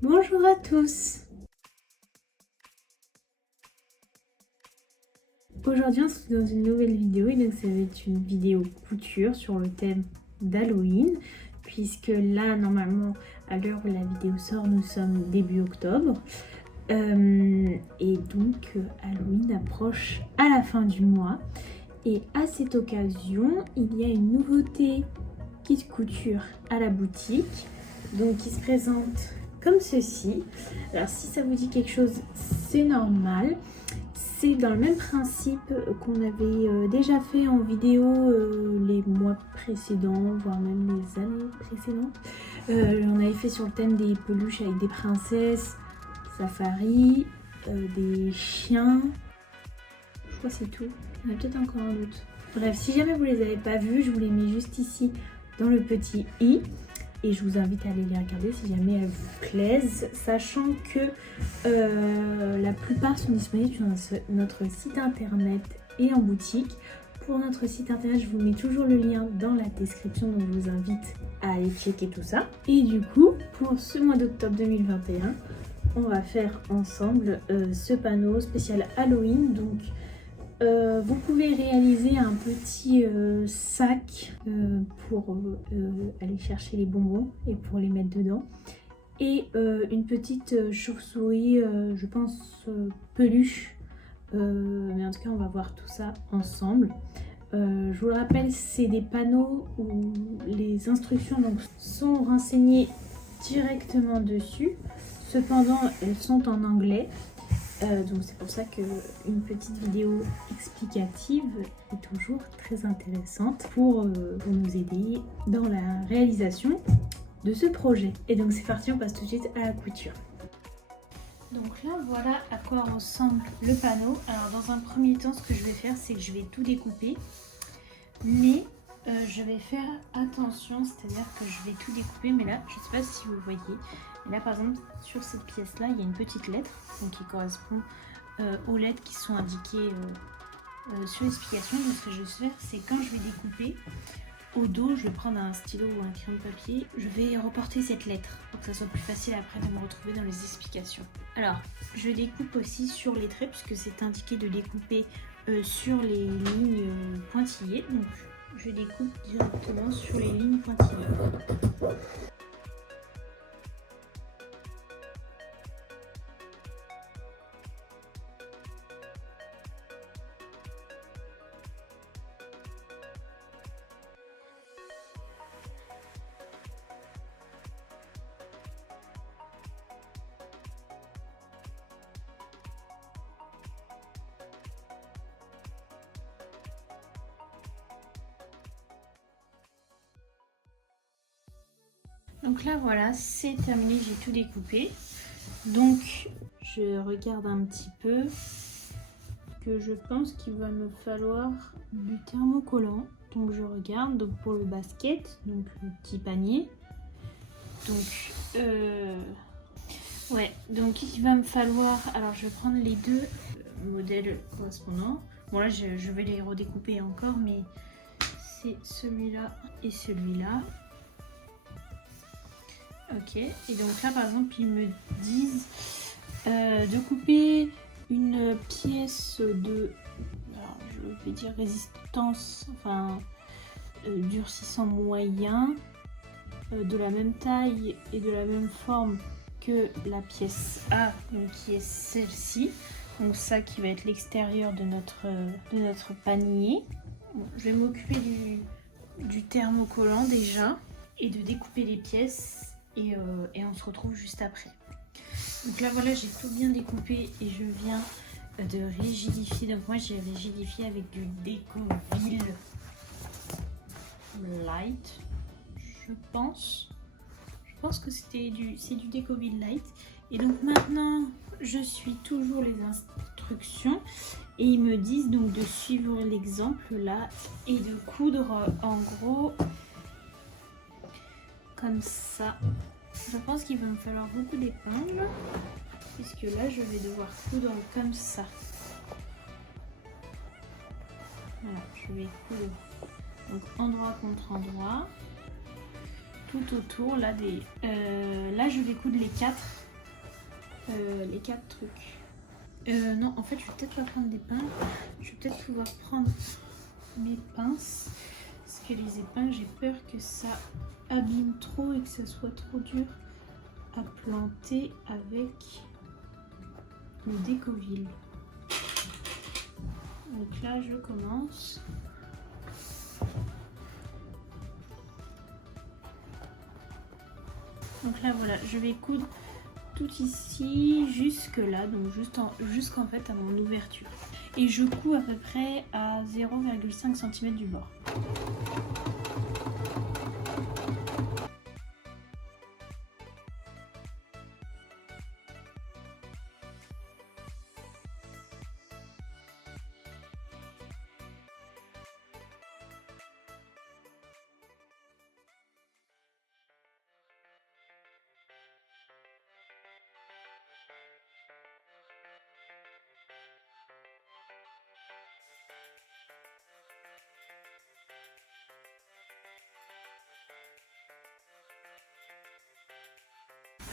Bonjour à tous. Aujourd'hui on se retrouve dans une nouvelle vidéo et donc ça va être une vidéo couture sur le thème d'Halloween, puisque là normalement à l'heure où la vidéo sort nous sommes début octobre et donc Halloween approche à la fin du mois et à cette occasion il y a une nouveauté kit couture à la boutique donc qui se présente comme ceci. Alors si ça vous dit quelque chose, c'est normal. C'est dans le même principe qu'on avait déjà fait en vidéo les mois précédents, voire même les années précédentes. On avait fait sur le thème des peluches avec des princesses, safari, des chiens. Je crois que c'est tout. Il y en a peut-être encore un autre. Bref, si jamais vous les avez pas vus, je vous les mets juste ici dans le petit i. Et je vous invite à aller les regarder si jamais elles vous plaisent, sachant que la plupart sont disponibles sur notre site internet et en boutique. Pour notre site internet, je vous mets toujours le lien dans la description, donc je vous invite à aller checker tout ça. Et du coup, pour ce mois d'octobre 2021, on va faire ensemble ce panneau spécial Halloween. Donc vous pouvez réaliser un petit sac pour aller chercher les bonbons et pour les mettre dedans. Et une petite chauve-souris, je pense peluche. Mais en tout cas, on va voir tout ça ensemble. Je vous le rappelle, c'est des panneaux où les instructions donc, sont renseignées directement dessus. Cependant, elles sont en anglais. Donc c'est pour ça qu'une petite vidéo explicative est toujours très intéressante pour nous aider dans la réalisation de ce projet. Et donc c'est parti, on passe tout de suite à la couture. Donc là voilà à quoi ressemble le panneau. Alors dans un premier temps, ce que je vais faire, c'est que je vais tout découper. Mais je vais faire attention, c'est-à-dire que je vais tout découper. Mais là, je ne sais pas si vous voyez. Et là par exemple, sur cette pièce-là, il y a une petite lettre donc, qui correspond aux lettres qui sont indiquées sur l'explication. Donc ce que je vais faire, c'est quand je vais découper, au dos, je vais prendre un stylo ou un crayon de papier, je vais reporter cette lettre pour que ça soit plus facile après de me retrouver dans les explications. Alors, je découpe aussi sur les traits puisque c'est indiqué de découper sur les lignes pointillées. Donc, je découpe directement sur les lignes pointillées. Donc là voilà, c'est terminé, j'ai tout découpé. Donc je regarde un petit peu que je pense qu'il va me falloir du thermocollant. Donc je regarde donc pour le basket, donc le petit panier. Donc ouais, donc il va me falloir, alors je vais prendre les deux modèles correspondants. Bon là je vais les redécouper encore, mais c'est celui-là et celui-là. Ok, et donc là par exemple ils me disent de couper une pièce de, alors, je vais dire résistance, enfin durcissant moyen, de la même taille et de la même forme que la pièce A, donc qui est celle-ci. Donc ça qui va être l'extérieur de notre panier. Bon, je vais m'occuper du thermocollant déjà et de découper les pièces. Et on se retrouve juste après. Donc là voilà, j'ai tout bien découpé et je viens de rigidifier. Donc moi j'ai rigidifié avec du Decovil Light, je pense que c'est du Decovil Light. Et donc maintenant je suis toujours les instructions et ils me disent donc de suivre l'exemple là et de coudre en gros comme ça. Je pense qu'il va me falloir beaucoup d'épingles puisque là je vais devoir coudre comme ça. Voilà, je vais coudre donc endroit contre endroit tout autour là là je vais coudre les 4 les 4 trucs. Non, en fait, je vais peut-être pas prendre des pinces. Je vais peut-être pouvoir prendre mes pinces. Parce que les épingles, j'ai peur que ça abîme trop et que ça soit trop dur à planter avec le Décoville. Donc là, je commence. Donc là, voilà, je vais coudre tout ici, jusque là, donc jusqu'en fait à mon ouverture. Et je couds à peu près à 0,5 cm du bord.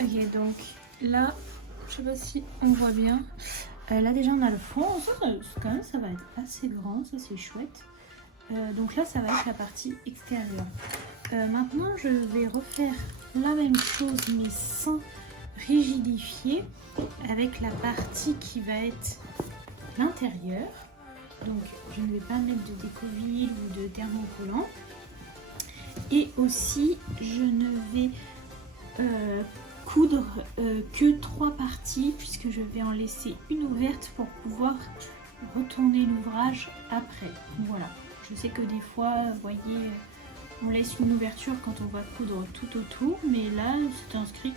Ok, donc là, je sais pas si on voit bien. Là déjà on a le fond, quand même ça va être assez grand, ça c'est chouette. Donc là ça va être la partie extérieure. Maintenant je vais refaire la même chose mais sans rigidifier avec la partie qui va être l'intérieur. Donc je ne vais pas mettre de Décoville ou de thermocollant. Et aussi je ne vais coudre que 3 parties puisque je vais en laisser une ouverte pour pouvoir retourner l'ouvrage après. Voilà, je sais que des fois, vous voyez, on laisse une ouverture quand on va coudre tout autour, mais là c'est inscrit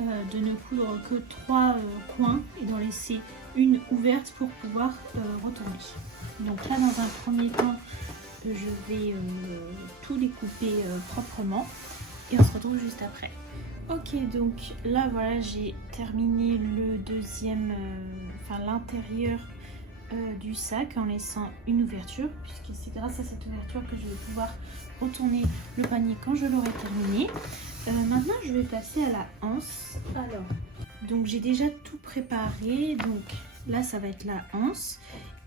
de ne coudre que 3 coins et d'en laisser une ouverte pour pouvoir retourner. Donc là dans un premier temps, je vais tout découper proprement et on se retrouve juste après. Ok, donc là voilà, j'ai terminé le deuxième, l'intérieur du sac en laissant une ouverture, puisque c'est grâce à cette ouverture que je vais pouvoir retourner le panier quand je l'aurai terminé. Maintenant je vais passer à la anse. Alors, donc j'ai déjà tout préparé, donc là ça va être la anse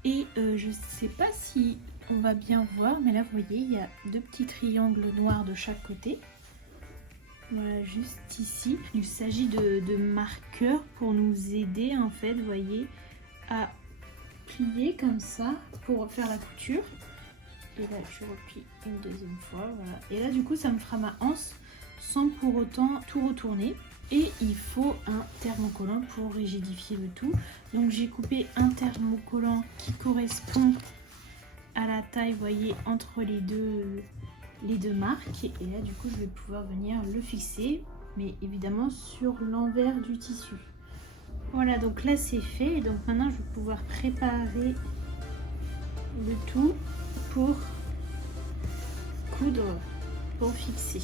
et je sais pas si on va bien voir, mais là vous voyez il y a 2 petits triangles noirs de chaque côté. Voilà, juste ici. Il s'agit de marqueurs pour nous aider en fait, vous voyez, à plier comme ça pour faire la couture. Et là, je replie une deuxième fois, voilà. Et là, du coup, ça me fera ma anse sans pour autant tout retourner. Et il faut un thermocollant pour rigidifier le tout. Donc, j'ai coupé un thermocollant qui correspond à la taille, vous voyez, entre les deux marques, et là du coup je vais pouvoir venir le fixer, mais évidemment sur l'envers du tissu. Voilà, donc là c'est fait, et donc maintenant je vais pouvoir préparer le tout pour coudre, pour fixer.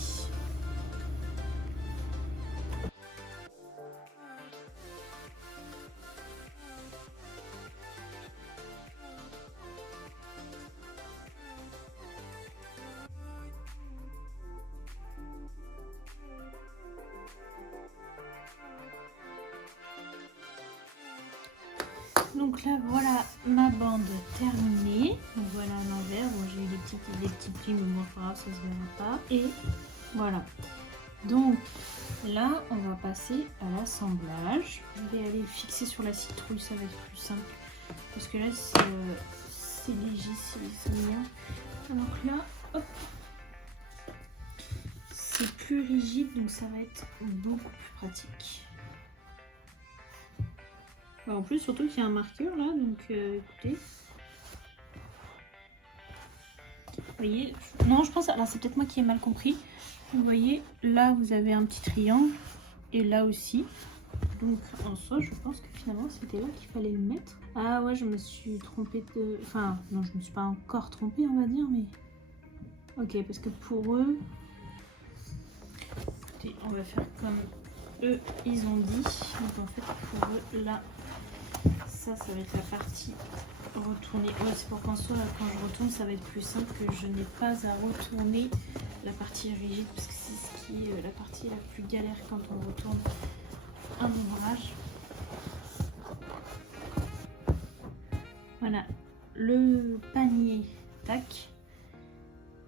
Donc là voilà ma bande terminée. Donc voilà à l'envers. Bon, j'ai eu des petits plis, mais moi ça se verra pas. Et voilà. Donc là on va passer à l'assemblage. Je vais aller fixer sur la citrouille, ça va être plus simple. Parce que là c'est léger, c'est bien. Donc là, hop. C'est plus rigide, donc ça va être beaucoup plus pratique. En plus, surtout qu'il y a un marqueur là, donc écoutez. Vous voyez, non, je pense, alors c'est peut-être moi qui ai mal compris. Vous voyez, là vous avez un petit triangle et là aussi. Donc en soi, je pense que finalement c'était là qu'il fallait le mettre. Ah ouais, je me suis trompée de. Enfin, non, je me suis pas encore trompée, on va dire, mais. Ok, parce que pour eux. Écoutez, on va faire comme eux ils ont dit. Donc en fait, pour eux, là. Ça va être la partie retournée. Ouais, c'est pour qu'en soit quand je retourne, ça va être plus simple, que je n'ai pas à retourner la partie rigide, parce que c'est ce qui est la partie la plus galère quand on retourne un ouvrage. Voilà, le panier, tac.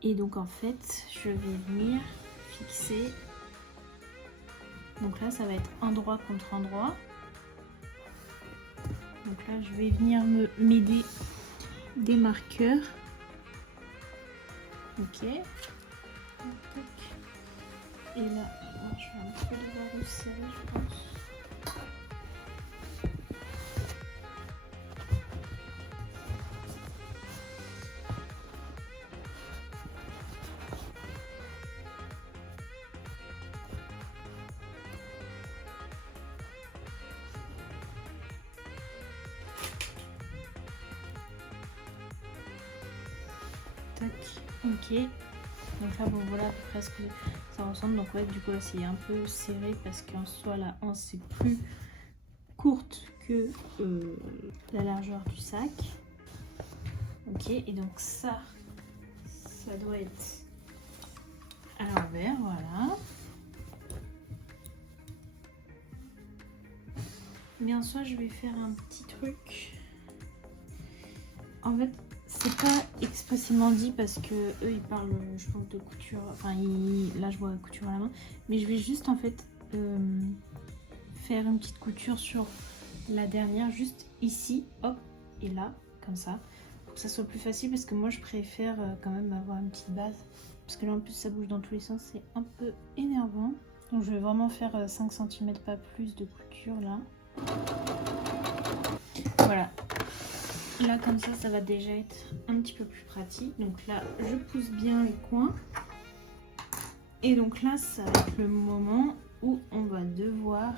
Et donc en fait, je vais venir fixer. Donc là, ça va être endroit contre endroit. Donc là, je vais venir m'aider des marqueurs. Ok. Et là, je vais un peu devoir resserrer, je pense. Tac, ok. Donc là, bon, voilà à peu près ce que ça ressemble. Donc ouais, du coup là, c'est un peu serré parce qu'en soi, la hanche c'est plus courte que la largeur du sac. Ok, et donc ça doit être à l'envers, voilà. Mais en soi, je vais faire un petit truc. En fait, c'est pas expressément dit parce que eux ils parlent, je pense, de couture. Enfin, là je vois couture à la main, mais je vais juste en fait faire une petite couture sur la dernière, juste ici, hop, et là, comme ça, pour que ça soit plus facile parce que moi je préfère quand même avoir une petite base. Parce que là en plus ça bouge dans tous les sens, c'est un peu énervant. Donc je vais vraiment faire 5 cm pas plus de couture là. Voilà. Là comme ça va déjà être un petit peu plus pratique. Donc là je pousse bien les coins. Et donc là ça va être le moment où on va devoir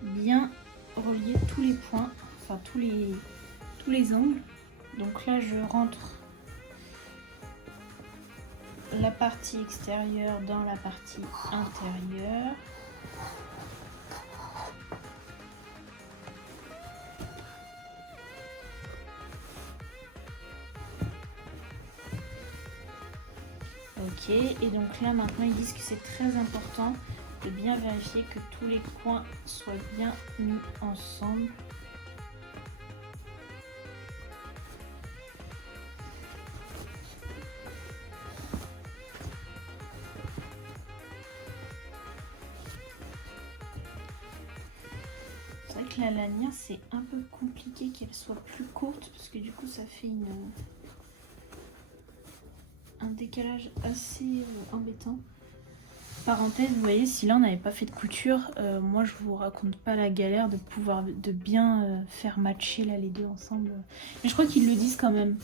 bien relier tous les points, enfin tous les angles. Donc là je rentre la partie extérieure dans la partie intérieure. Ok, et donc là maintenant ils disent que c'est très important de bien vérifier que tous les coins soient bien mis ensemble. C'est vrai que la lanière c'est un peu compliqué qu'elle soit plus courte parce que du coup ça fait un décalage assez embêtant. Parenthèse, vous voyez, si là on n'avait pas fait de couture, moi je vous raconte pas la galère de bien faire matcher là les deux ensemble. Mais je crois qu'ils le disent quand même.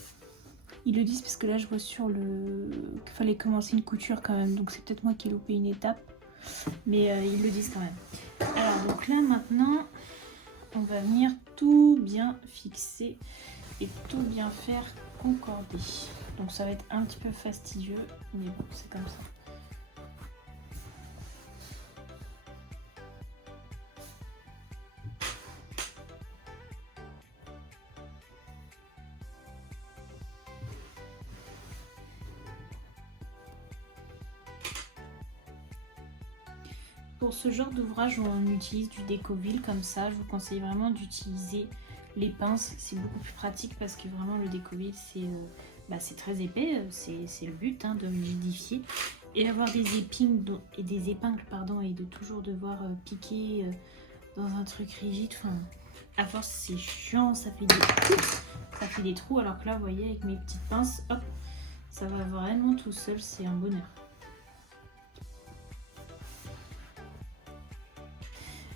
Ils le disent parce que là je vois sur qu'il fallait commencer une couture quand même, donc c'est peut-être moi qui ai loupé une étape. Mais ils le disent quand même. Alors donc là maintenant, on va venir tout bien fixer et tout bien faire concorder. Donc ça va être un petit peu fastidieux, mais bon, c'est comme ça. Pour ce genre d'ouvrage où on utilise du décoville comme ça, je vous conseille vraiment d'utiliser les pinces. C'est beaucoup plus pratique parce que vraiment le décoville c'est très épais, c'est le but de rigidifier. Et avoir des épingles et des épingles et de toujours devoir piquer dans un truc rigide, enfin à force c'est chiant, ça fait des trous, alors que là vous voyez avec mes petites pinces, hop, ça va vraiment tout seul, c'est un bonheur.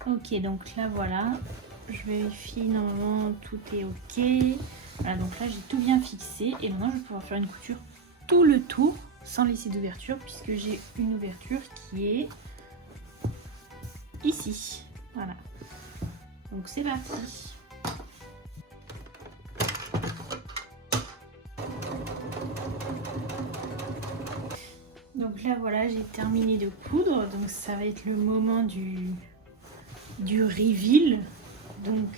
Ok, donc là voilà, je vérifie, normalement tout est ok. Voilà, donc là j'ai tout bien fixé et maintenant je vais pouvoir faire une couture tout le tour sans laisser d'ouverture puisque j'ai une ouverture qui est ici. Voilà, donc c'est parti. Donc là voilà, j'ai terminé de coudre, donc ça va être le moment du reveal. Donc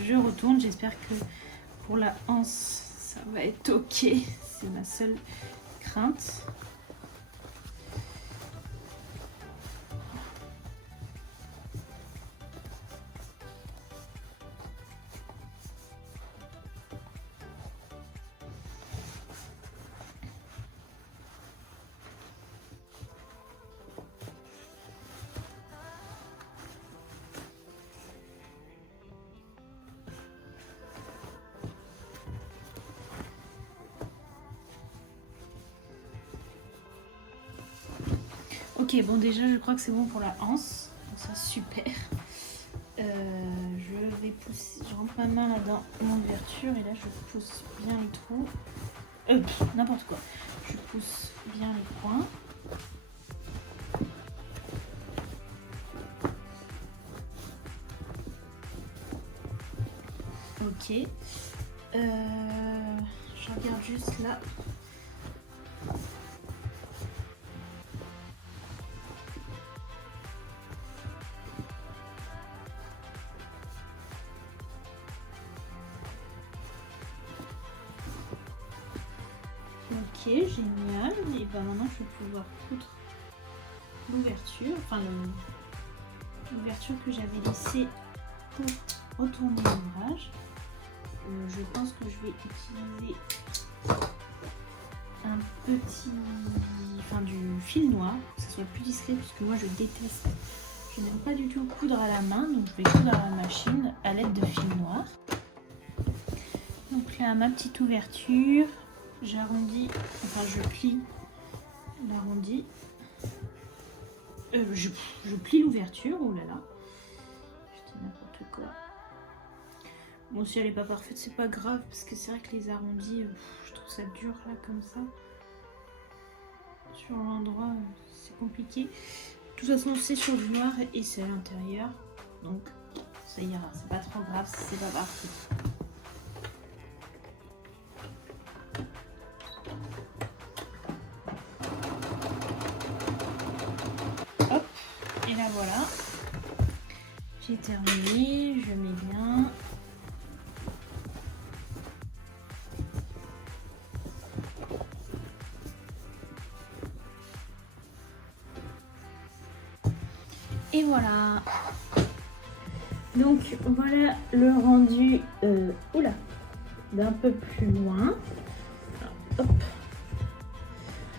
je retourne, j'espère que pour la hanche ça va être ok, c'est ma seule crainte. Ok, bon déjà je crois que c'est bon pour la anse, donc ça super. Je vais pousser, je rentre ma main là dans mon ouverture et là je pousse bien les trous. N'importe quoi. Je pousse bien les coins. Ok. Je regarde juste là. Ok, génial. Et ben maintenant je vais pouvoir coudre l'ouverture, enfin l'ouverture que j'avais laissée pour retourner l'ouvrage. Je pense que je vais utiliser un petit, du fil noir pour que ça soit plus discret, puisque moi je déteste, je n'aime pas du tout coudre à la main, donc je vais coudre à la machine à l'aide de fil noir. Donc là ma petite ouverture, j'arrondis, enfin je plie l'arrondi, je plie l'ouverture, oh là là, je dis n'importe quoi. Bon, si elle n'est pas parfaite, c'est pas grave, parce que c'est vrai que les arrondis, je trouve ça dur là, comme ça. Sur l'endroit, c'est compliqué. De toute façon, c'est sur du noir et c'est à l'intérieur. Donc, ça ira. C'est pas trop grave si c'est pas parfait. Hop, et là voilà. J'ai terminé, je mets bien. Et voilà. Donc voilà le rendu d'un peu plus loin. Hop.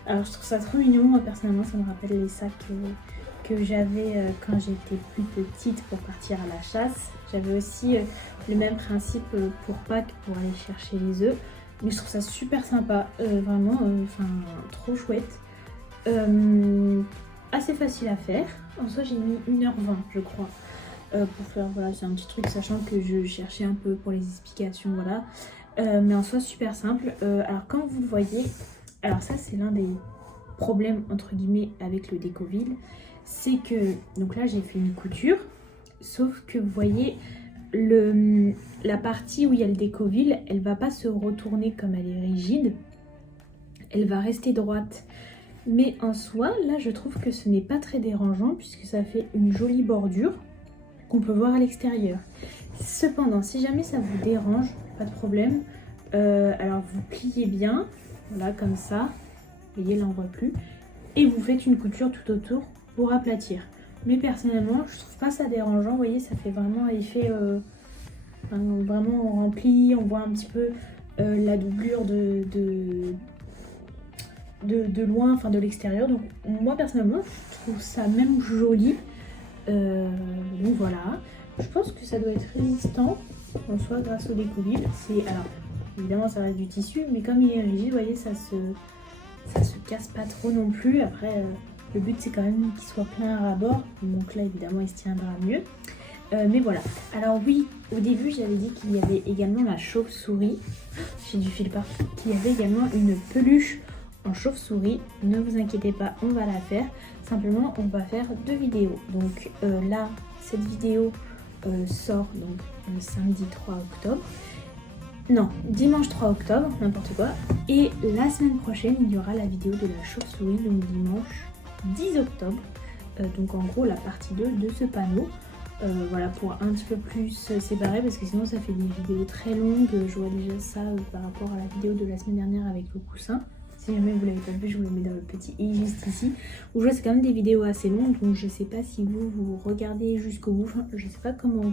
Alors je trouve ça trop mignon, moi personnellement ça me rappelle les sacs que j'avais quand j'étais plus petite pour partir à la chasse. J'avais aussi le même principe pour Pâques pour aller chercher les œufs. Mais je trouve ça super sympa, vraiment, trop chouette. Assez facile à faire. En soi j'ai mis 1h20 je crois pour faire, voilà, c'est un petit truc sachant que je cherchais un peu pour les explications, voilà. Mais en soi super simple. Alors comme vous le voyez, alors ça c'est l'un des problèmes entre guillemets avec le Décoville, c'est que, donc là j'ai fait une couture, sauf que vous voyez la partie où il y a le Décoville, elle va pas se retourner comme elle est rigide, elle va rester droite. Mais en soi, là je trouve que ce n'est pas très dérangeant puisque ça fait une jolie bordure qu'on peut voir à l'extérieur. Cependant, si jamais ça vous dérange, pas de problème, alors vous pliez bien, voilà comme ça, vous voyez là on voit plus, et vous faites une couture tout autour pour aplatir. Mais personnellement, je trouve pas ça dérangeant, vous voyez, ça fait vraiment effet, vraiment on remplit, on voit un petit peu la doublure de loin, enfin de l'extérieur. Donc moi personnellement, je trouve ça même joli. Donc voilà, je pense que ça doit être résistant en soi grâce au Décoville. Alors évidemment ça reste du tissu, mais comme il est rigide, vous voyez, ça se casse pas trop non plus. Après le but c'est quand même qu'il soit plein à ras-bord, donc là évidemment il se tiendra mieux. Mais voilà, alors oui, au début j'avais dit qu'il y avait également la chauve-souris, j'ai du fil partout, qu'il y avait également une peluche en chauve-souris. Ne vous inquiétez pas, on va la faire. Simplement, on va faire 2 vidéos. Donc là, cette vidéo sort donc le samedi 3 octobre. Non, dimanche 3 octobre, n'importe quoi. Et la semaine prochaine, il y aura la vidéo de la chauve-souris, donc dimanche 10 octobre. Donc en gros, la partie 2 de ce panneau. Voilà, pour un petit peu plus séparer, parce que sinon ça fait des vidéos très longues. Je vois déjà ça par rapport à la vidéo de la semaine dernière avec le coussin. Si jamais vous l'avez pas vu, je vous le mets dans le petit i juste ici. Où je vois c'est quand même des vidéos assez longues, donc je sais pas si vous regardez jusqu'au bout. Enfin, je sais pas comment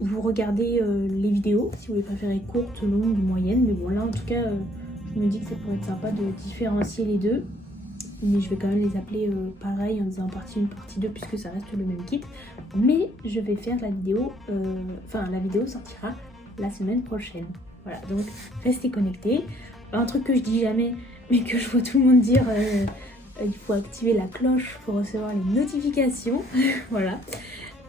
vous regardez les vidéos, si vous les préférez courtes, longues, moyennes. Mais bon, là en tout cas, je me dis que ça pourrait être sympa de différencier les deux. Mais je vais quand même les appeler pareil en disant partie 1, partie 2, puisque ça reste le même kit. Mais je vais faire la vidéo, la vidéo sortira la semaine prochaine. Voilà, donc restez connectés. Un truc que je dis jamais, mais que je vois tout le monde dire il faut activer la cloche pour recevoir les notifications. Voilà.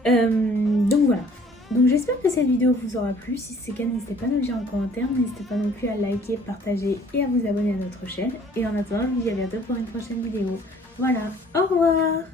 Donc voilà. Donc j'espère que cette vidéo vous aura plu. Si c'est le cas, n'hésitez pas à nous le dire en commentaire. N'hésitez pas non plus à liker, partager et à vous abonner à notre chaîne. Et en attendant, je vous dis à bientôt pour une prochaine vidéo. Voilà. Au revoir.